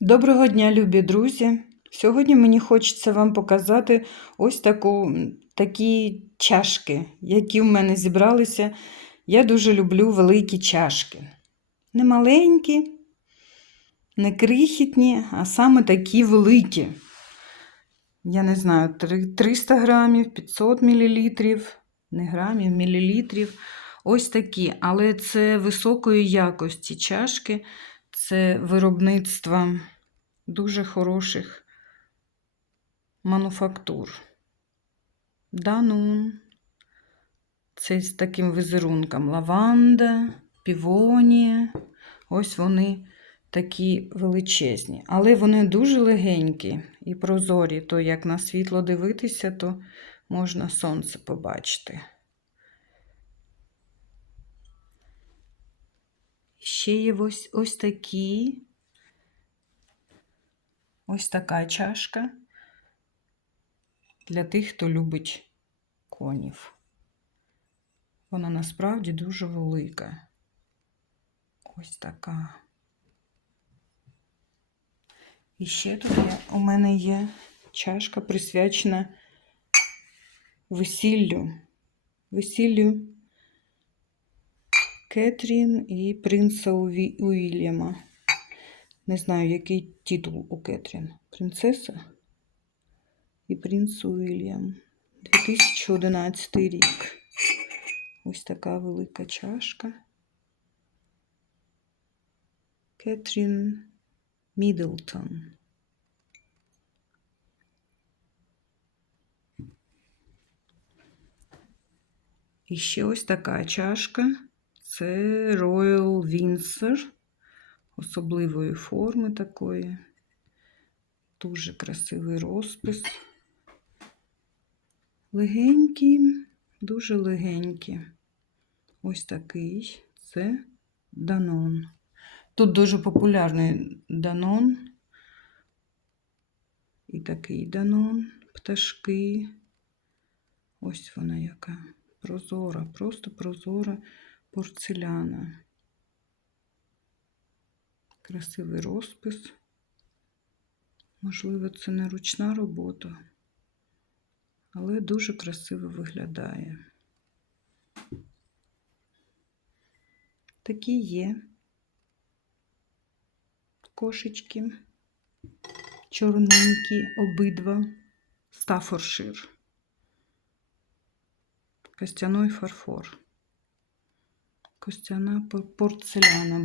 Доброго дня, любі друзі! Сьогодні мені хочеться вам показати ось таку, такі чашки, які в мене зібралися. Я дуже люблю великі чашки. Не маленькі, не крихітні, а саме такі великі. Я не знаю, 300 грамів, 500 мілілітрів, не грамів, мілілітрів. Ось такі, але це високої якості чашки, це виробництва дуже хороших мануфактур. Данун. Це з таким візерунком лаванда, півонія. Ось вони такі величезні. Але вони дуже легенькі і прозорі, то як на світло дивитися, то можна сонце побачити. Ще є ось, ось такі. Ось така чашка для тих, хто любить конів. Вона насправді дуже велика. Ось така. І ще тут є, у мене є чашка присвячена весіллю. Весіллю Кетрін і принца Уі- Уільяма. Не знаю, який титул у Кетрін. Принцеса і принц Уільям. 2011 рік. Ось така велика чашка. Кетрін Мідлтон. І ще ось така чашка. Це Royal Windsor особливої форми такої. Дуже красивий розпис. Легенький, дуже легенький. Ось такий. Це Данон. Тут дуже популярний Данон. І такий Данон, пташки. Ось вона яка. Прозора, просто прозора порцеляна. Красивий розпис. Можливо, це не ручна робота, але дуже красиво виглядає. Такі є кошечки, чорненькі обидва, стафоршир, костяной фарфор, костяна пор- порцеляна.